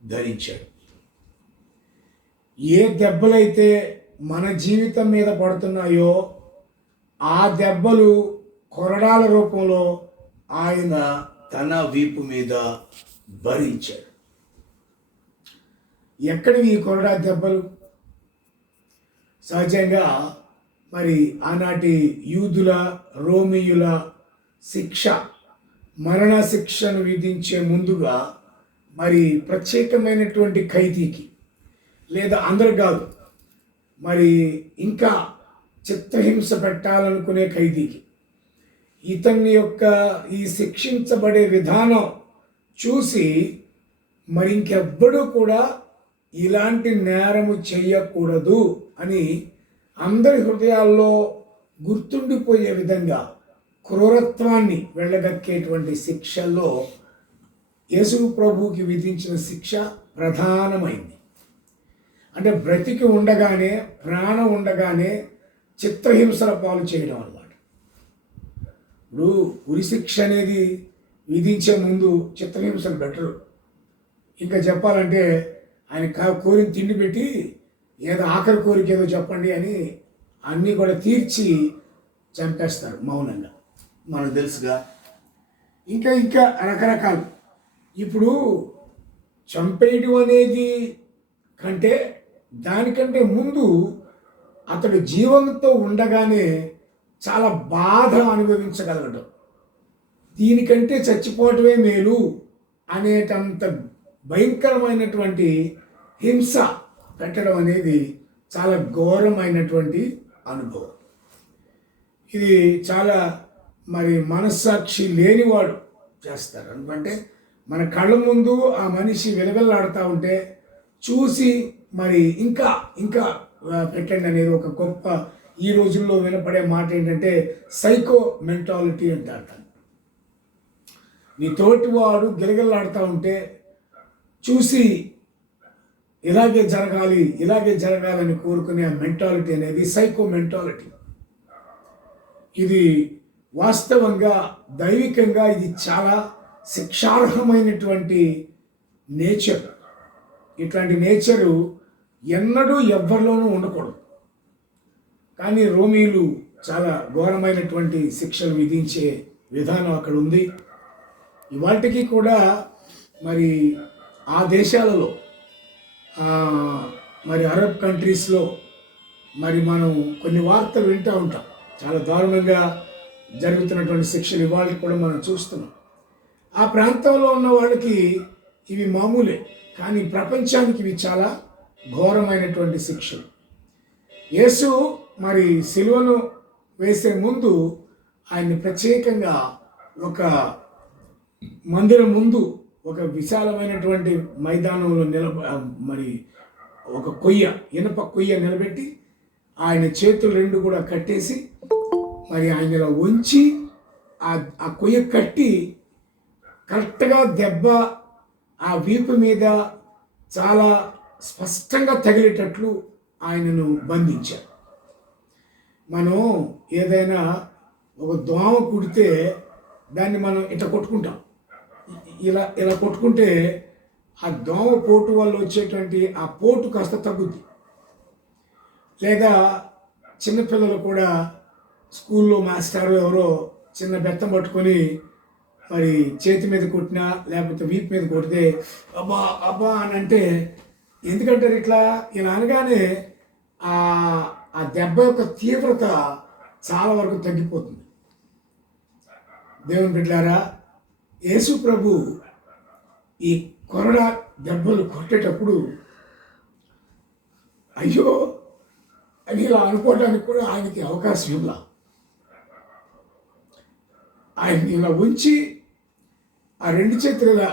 ధరించాడు. ఏ దెబ్బలైతే మన జీవితం మీద పడుతున్నాయో ఆ దెబ్బలు కొరడాల రూపంలో ఆయన తన వీపు మీద భరించాడు. ఎక్కడివి ఈ కొరడా దెబ్బలు? సహజంగా మరి ఆనాటి యూదుల రోమియుల శిక్ష, మరణ శిక్షను విధించే ముందుగా మరి ప్రత్యేకమైనటువంటి ఖైదీకి, లేదా అందరు కాదు, మరి ఇంకా చిత్రహింస పెట్టాలనుకునే ఖైదీకి ఇతని యొక్క ఈ శిక్షించబడే విధానం చూసి మరి ఇంకెవ్వడూ కూడా ఇలాంటి నేరము చేయకూడదు అని అందరి హృదయాల్లో గుర్తుండిపోయే విధంగా క్రూరత్వాన్ని వెళ్ళగక్కేటువంటి శిక్షల్లో యేసు ప్రభువుకి విధించిన శిక్ష ప్రధానమైంది. అంటే బ్రతికి ఉండగానే, ప్రాణం ఉండగానే చిత్రహింసల పాలు చేయడం అన్నమాట. ఇప్పుడు ఉరి శిక్ష అనేది విధించే ముందు చిత్రహింసలు బెటరు. ఇంకా చెప్పాలంటే ఆయన కోరిన తిండి పెట్టి ఏదో ఆఖరి కోరిక ఏదో చెప్పండి అని అన్నీ కూడా తీర్చి చంపేస్తారు మౌనంగా, మనకు తెలుసుగా. ఇంకా ఇంకా రకరకాలు. ఇప్పుడు చంపేయడం అనేది కంటే దానికంటే ముందు అతడు జీవంతో ఉండగానే చాలా బాధ అనుభవించగలగడం, దీనికంటే చచ్చిపోవటమే మేలు అనేటంత భయంకరమైనటువంటి హింస పెట్టడం అనేది చాలా ఘోరమైనటువంటి అనుభవం. ఇది చాలా మరి మనస్సాక్షి లేనివాడు చేస్తారు. ఎందుకంటే మన కళ్ళ ముందు ఆ మనిషి విలవిల్లాడుతూ ఉంటే చూసి మరి ఇంకా ఇంకా పెట్టండి అనేది ఒక గొప్ప ఈ రోజుల్లో వినపడే మాట ఏంటంటే సైకో మెంటాలిటీ అంటారు. నీ తోటివాడు గిలగిల్లాడుతూ ఉంటే చూసి ఇలాగే జరగాలని కోరుకునే ఆ మెంటాలిటీ అనేది సైకో మెంటాలిటీ. ఇది వాస్తవంగా దైవికంగా ఇది చాలా శిక్షార్హమైనటువంటి నేచర్. ఇట్లాంటి నేచరు ఎన్నడూ ఎవ్వరిలోనూ ఉండకూడదు. కానీ రోమీలు చాలా ఘోరమైనటువంటి శిక్షలు విధించే విధానం అక్కడ ఉంది. ఇవాటికి కూడా మరి ఆ దేశాలలో మరి అరబ్ కంట్రీస్లో మరి మనం కొన్ని వార్తలు వింటూ ఉంటాం. చాలా దారుణంగా జరుగుతున్నటువంటి శిక్షలు ఇవాళ కూడా మనం చూస్తున్నాం. ఆ ప్రాంతంలో ఉన్న వాళ్ళకి ఇవి మామూలే, కానీ ప్రపంచానికి ఇవి చాలా ఘోరమైనటువంటి శిక్షలు. యేసు మరి సిలువను వేసే ముందు ఆయన్ని ప్రత్యేకంగా ఒక మందిరం ముందు ఒక విశాలమైనటువంటి మైదానంలో మరి ఒక ఇనప కొయ్య నిలబెట్టి ఆయన చేతులు రెండు కూడా కట్టేసి మరి ఆయనలో ఉంచి ఆ కొయ్య కట్టి కరెక్ట్గా దెబ్బ ఆ వీపు మీద చాలా స్పష్టంగా తగిలేటట్లు ఆయనను బంధించారు. మనం ఏదైనా ఒక దోమ కుడితే దాన్ని మనం ఇట్లా కొట్టుకుంటాం. ఇలా కొట్టుకుంటే ఆ దోమ పోటు వల్ల వచ్చేటువంటి ఆ పోటు కాస్త తగ్గుద్ది. లేదా చిన్నపిల్లలు కూడా స్కూల్లో మాస్టారు ఎవరో చిన్న బెత్తం పట్టుకొని మరి చేతి మీద కొట్టినా లేకపోతే వీపు మీద కొడితే అబ్బా అబ్బా అని అంటే ఎందుకంటారు ఇట్లా? ఇలా అనగానే ఆ దెబ్బ యొక్క తీవ్రత చాలా వరకు తగ్గిపోతుంది. దేవుని బిడ్డలారా, యేసు ప్రభు ఈ కొరడా దెబ్బలు కొట్టేటప్పుడు అయ్యో అని ఇలా అనుకోవడానికి కూడా ఆయనకి అవకాశం ఇవ్వాల. ఆయన్ని ఇలా ఉంచి ఆ రెండు చేతులు ఇలా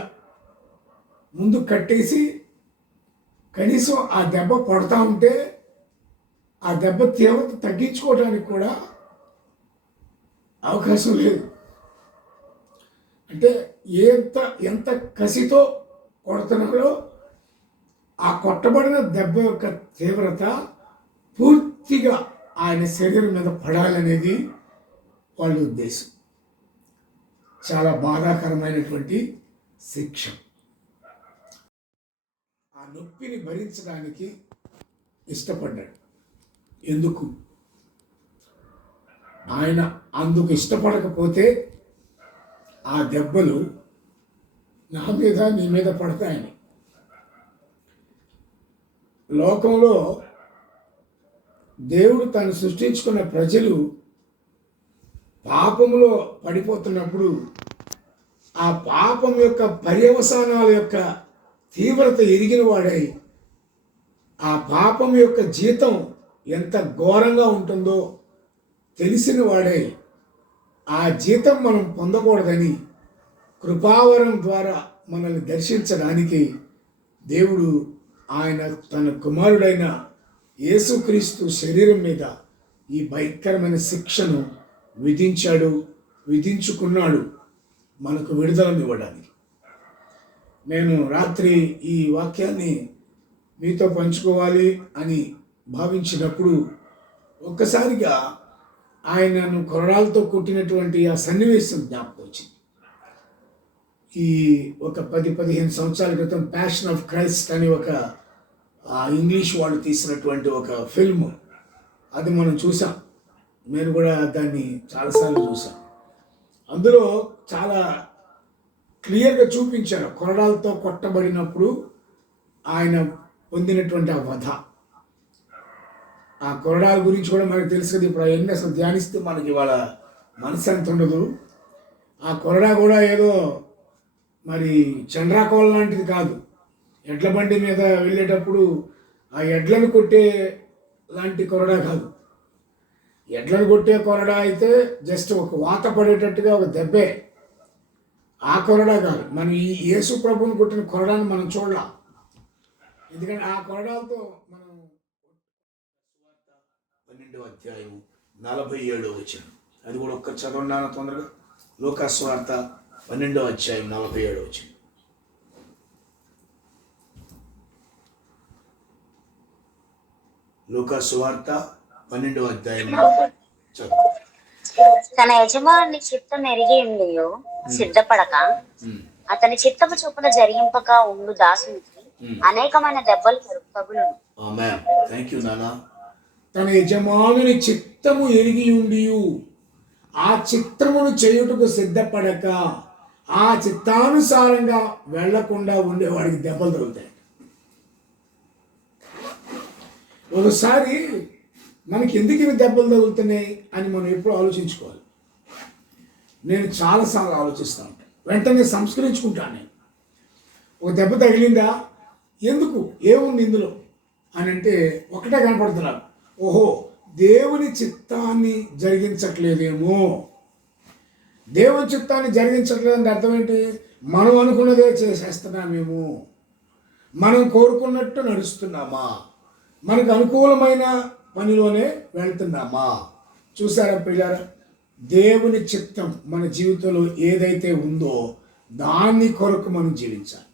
ముందు కట్టేసి కనీసం ఆ దెబ్బ పడతా ఉంటే ఆ దెబ్బ తీవ్రత తగ్గించుకోవడానికి కూడా అవకాశం లేదు. అంటే ఎంత కసితో కొడుతున్నారో ఆ కొట్టబడిన దెబ్బ యొక్క తీవ్రత పూర్తిగా ఆయన శరీరం మీద పడాలనేది వాళ్ళ ఉద్దేశం. చాలా బాధాకరమైనటువంటి శిక్ష. నొప్పిని భరించడానికి ఇష్టపడ్డాడు. ఎందుకు? ఆయన అందుకు ఇష్టపడకపోతే ఆ దెబ్బలు నా మీద నీ మీద పడతాయని. లోకంలో దేవుడు తను సృష్టించుకున్న ప్రజలు పాపంలో పడిపోతున్నప్పుడు ఆ పాపం యొక్క పర్యవసానాల యొక్క తీవ్రత ఎరిగిన వాడై, ఆ పాపం యొక్క జీతం ఎంత ఘోరంగా ఉంటుందో తెలిసిన వాడై, ఆ జీతం మనం పొందకూడదని కృపావరం ద్వారా మనల్ని దర్శించడానికి దేవుడు ఆయన తన కుమారుడైన యేసుక్రీస్తు శరీరం మీద ఈ భయంకరమైన శిక్షను విధించుకున్నాడు మనకు విడుదలను ఇవ్వడానికి. నేను రాత్రి ఈ వాక్యాన్ని మీతో పంచుకోవాలి అని భావించినప్పుడు ఒక్కసారిగా ఆయనను కొరడాలతో కొట్టినటువంటి ఆ సన్నివేశం జ్ఞాపకం వచ్చింది. ఈ ఒక 10-15 సంవత్సరాల క్రితం ప్యాషన్ ఆఫ్ క్రైస్ట్ అని ఒక ఇంగ్లీష్ వాళ్ళు తీసినటువంటి ఒక ఫిల్మ్, అది మనం చూసాం. నేను కూడా దాన్ని చాలాసార్లు చూసాను. అందులో చాలా క్లియర్గా చూపించారు కొరడాలతో కొట్టబడినప్పుడు ఆయన పొందినటువంటి ఆ వధ. ఆ కొరడాల గురించి కూడా మనకు తెలుసు కదా. ఇప్పుడు అవన్నీ అసలు ధ్యానిస్తే మనకి వాళ్ళ మనసు ఎంత ఉండదు. ఆ కొరడా కూడా ఏదో మరి చండ్రాకోల లాంటిది కాదు. ఎడ్ల బండి మీద వెళ్ళేటప్పుడు ఆ ఎడ్లను కొట్టే లాంటి కొరడా కాదు. ఎడ్లను కొట్టే కొరడా అయితే జస్ట్ ఒక వాత పడేటట్టుగా ఒక దెబ్బే. ఆ కొరడా కాదు. మనం ఈ యేసు ప్రభువుని కొట్టిన కొరడాన్ని మనం చూడాల. ఎందుకంటే ఆ కొరడాలతో మనం 12వ అధ్యాయం 47వ వచనం, అది కూడా ఒక్క చదవండి తొందరగా. లూకాసు వార్త 12వ అధ్యాయం 47వ వచనం. లూకాసు వార్త 12వ అధ్యాయం చదువు. తన యజమాని చిత్తం ఎరిగి ఉండి సిద్ధపడక అతని చిత్తము చొప్పున జరిగింపక ఉండు దాసునికి అనేకమైన దెబ్బలు తగులును. ఆమేన్. థాంక్ యూ నాన్న. తన యజమానుని చిత్తము ఎరిగి ఉండి ఆ చిత్తమును చేయుటకు సిద్ధపడక ఆ చిత్తానుసారంగా వెళ్లకుండా ఉండేవాడికి దెబ్బలు తగులుతాయి. ఒకసారి మనకి ఎందుకు ఇవి దెబ్బలు తగులుతున్నాయి అని మనం ఎప్పుడు ఆలోచించుకోవాలి. నేను చాలాసార్లు ఆలోచిస్తూ ఉంటాను. వెంటనే సంస్కరించుకుంటాను. నేను ఒక దెబ్బ తగిలిందా, ఎందుకు, ఏముంది ఇందులో అని అంటే ఒకటే కనపడుతున్నారు. ఓహో, దేవుని చిత్తాన్ని జరిగించట్లేదేమో. దేవుని చిత్తాన్ని జరిగించట్లేదంటే అర్థం ఏంటి? మనం అనుకున్నదే చేసేస్తున్నామేమో, మనం కోరుకున్నట్టు నడుస్తున్నామా, మనకు అనుకూలమైన పనిలోనే వెళ్తున్నామా? చూసారా పిల్లారా, దేవుని చిత్తం మన జీవితంలో ఏదైతే ఉందో దాన్ని కొరకు మనం జీవించాలి.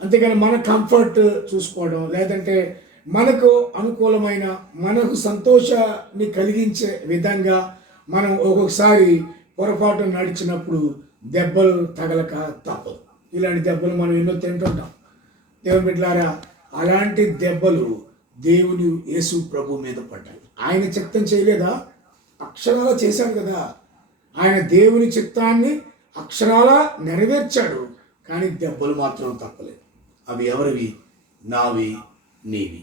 అంతేగాని మన కంఫర్ట్ చూసుకోవడం, లేదంటే మనకు అనుకూలమైన, మనకు సంతోషాన్ని కలిగించే విధంగా మనం ఒక్కొక్కసారి పొరపాటు నడిచినప్పుడు దెబ్బలు తగలక తప్పదు. ఇలాంటి దెబ్బలు మనం ఎన్నో తింటుంటాం. దేవుని బిడ్డలారా, అలాంటి దెబ్బలు దేవుని యేసు ప్రభు మీద పడ్డాయి. ఆయన చిత్తం చేయలేదా? అక్షరాలా చేశాడు కదా. ఆయన దేవుని చిత్తాన్ని అక్షరాలా నెరవేర్చాడు. కానీ దెబ్బలు మాత్రం తప్పలేదు. అవి ఎవరివి? నావి, నీవి.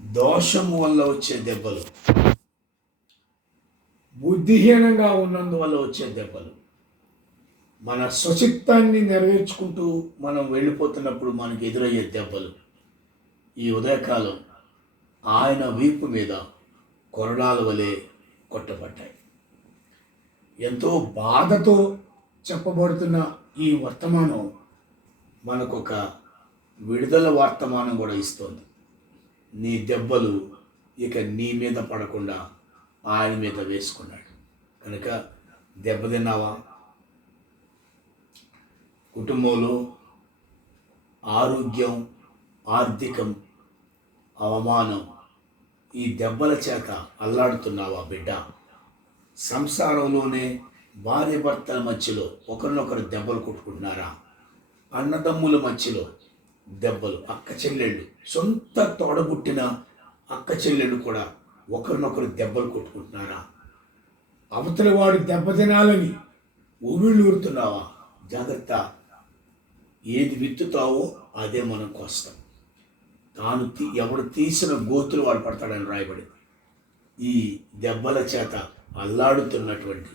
దోషము వల్ల వచ్చే దెబ్బలు, బుద్ధిహీనంగా ఉన్నందువల్ల వచ్చే దెబ్బలు, మన స్వచిత్తాన్ని నెరవేర్చుకుంటూ మనం వెళ్ళిపోతున్నప్పుడు మనకి ఎదురయ్యే దెబ్బలు. ఈ ఉదయకాలం ఆయన వీపు మీద కొరడాల వలె కొట్టబడ్డాయి. ఎంతో బాధతో చెప్పబడుతున్న ఈ వర్తమానం మనకొక విడుదల వర్తమానం కూడా ఇస్తుంది. నీ దెబ్బలు ఇక నీ మీద పడకుండా ఆయన మీద వేసుకున్నాడు కనుక దెబ్బతిన్నావా? కుటుంబంలో ఆరోగ్యం, ఆర్థికం, అవమానం, ఈ దెబ్బల చేత అల్లాడుతున్నావా బిడ్డ? సంసారంలోనే భార్య భర్తల మధ్యలో ఒకరినొకరు దెబ్బలు కొట్టుకుంటున్నారా? అన్నదమ్ముల మధ్యలో దెబ్బలు. అక్క చెల్లెళ్ళు, సొంత తోడబుట్టిన అక్క చెల్లెళ్ళు కూడా ఒకరినొకరు దెబ్బలు కొట్టుకుంటున్నారా? అవతలి వాడి దెబ్బతినాలని ఊరుతున్నావా? జాగ్రత్త. ఏది విత్తుతావో అదే మనం కోస్తాం. ఎవడు తీసిన గోతులు వాడు పడతాడని రాయబడింది. ఈ దెబ్బల చేత అల్లాడుతున్నటువంటి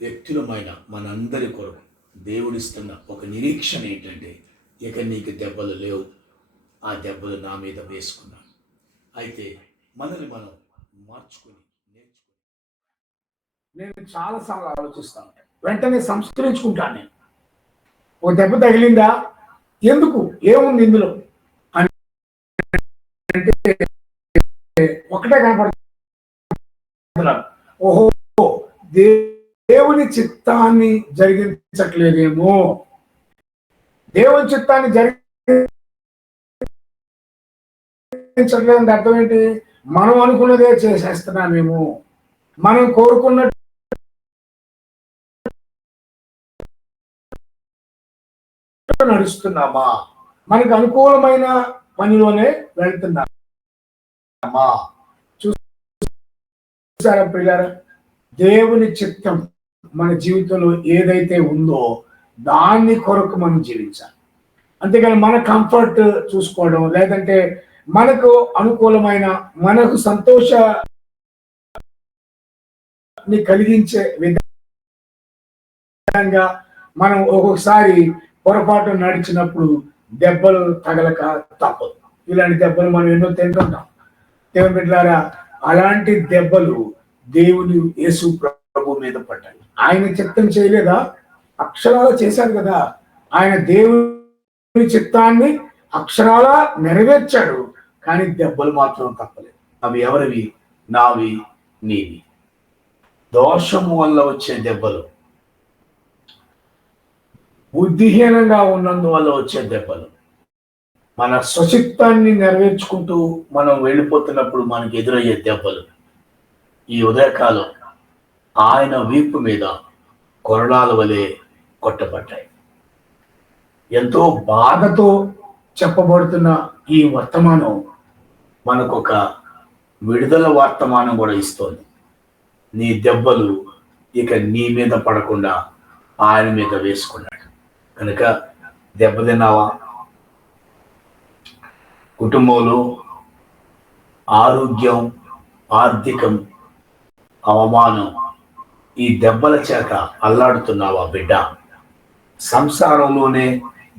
వ్యక్తులమైన మనందరి కొరకు దేవుడిస్తున్న ఒక నిరీక్షణ ఏంటంటే, ఇక నీకు దెబ్బలు లేవు, ఆ దెబ్బలు నా మీద వేసుకున్నాను. అయితే మనల్ని మనం మార్చుకుని నేర్చుకుని, నేను చాలాసార్లు ఆలోచిస్తాను, వెంటనే సంస్కరించుకుంటాను. నేను ఒక దెబ్బ తగిలిందా, ఎందుకు, ఏముంది ఇందులో అని ఒకటే కనపడుతుంది. ఓహో, దేవుని చిత్తాన్ని జరిగించట్లేదేమో. దేవుని చిత్తాన్ని జరిగించట్లేదంటే అర్థం ఏంటి? మనం అనుకున్నదే చేసేస్తున్నామేమో, మనం కోరుకున్నట్టు నడుస్తున్నామా, మనకు అనుకూలమైన పనిలోనే వెళ్తున్నామా? చూసారా ప్రియులారా, దేవుని చిత్తం మన జీవితంలో ఏదైతే ఉందో దాన్ని కొరకు మనం జీవించాలి. అంతేగాని మన కంఫర్ట్ చూసుకోవడం, లేదంటే మనకు అనుకూలమైన, మనకు సంతోషాన్ని కలిగించే విధంగా మనం ఒక్కొక్కసారి పొరపాటు నడిచినప్పుడు దెబ్బలు తగలక తప్పదు. ఇలాంటి దెబ్బలు మనం ఎన్నో తింటుంటాం. దేవుని బిడ్డలారా, అలాంటి దెబ్బలు దేవుని యేసు ప్రభు మీద పడ్డాయి. ఆయన చిత్తం చేయలేదా? అక్షరాల చేశాడు కదా. ఆయన దేవుని చిత్తాన్ని అక్షరాల నెరవేర్చాడు, కానీ దెబ్బలు మాత్రం తప్పలేదు. అవి ఎవరివి? నావి, నీవి. దోషము వల్ల వచ్చే దెబ్బలు, బుద్ధిహీనంగా ఉన్నందువల్ల వచ్చే దెబ్బలు, మన స్వచిత్తాన్ని నెరవేర్చుకుంటూ మనం వెళ్ళిపోతున్నప్పుడు మనకి ఎదురయ్యే దెబ్బలు. ఈ ఉదయకాలం ఆయన వీపు మీద కొరడాల వలె కొట్టబడ్డాయి. ఎంతో బాధతో చెప్పబడుతున్న ఈ వర్తమానం మనకు ఒక విడుదల వర్తమానం కూడా ఇస్తోంది. నీ దెబ్బలు ఇక నీ మీద పడకుండా ఆయన మీద వేసుకున్నాడు. కనుక దెబ్బతిన్నావా? కుటుంబంలో ఆరోగ్యం, ఆర్థికం, అవమానం, ఈ దెబ్బల చేత అల్లాడుతున్నావా బిడ్డ? సంసారంలోనే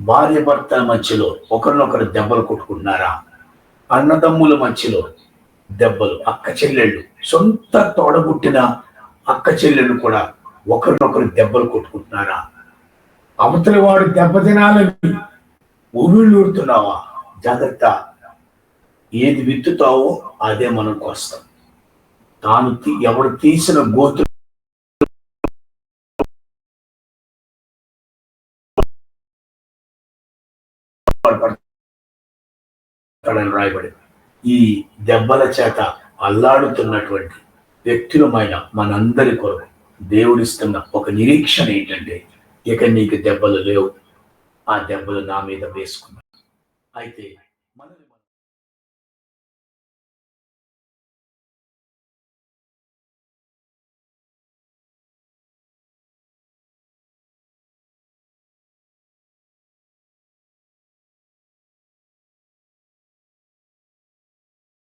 భార్య భర్తల మధ్యలో ఒకరినొకరు దెబ్బలు కొట్టుకుంటున్నారా? అన్నదమ్ముల మధ్యలో దెబ్బలు, అక్క చెల్లెళ్ళు, సొంత తోడబుట్టిన అక్క చెల్లెళ్ళు కూడా ఒకరినొకరు దెబ్బలు కొట్టుకుంటున్నారా? అవతలి వాడు దెబ్బతినాలని ఊరుతున్నావా? జాగ్రత్త. ఏది విత్తుతావో అదే మనం కోస్తాం. ఎవడు తీసిన గోతులు రాయబడి, ఈ దెబ్బల చేత అల్లాడుతున్నటువంటి వ్యక్తులమైన మనందరి కొరకు దేవుడిస్తున్న ఒక నిరీక్షణ ఏంటంటే, ఇక నీకు దెబ్బలు లేవు, ఆ దెబ్బలు నా మీద వేసుకున్నాను. అయితే మనల్ని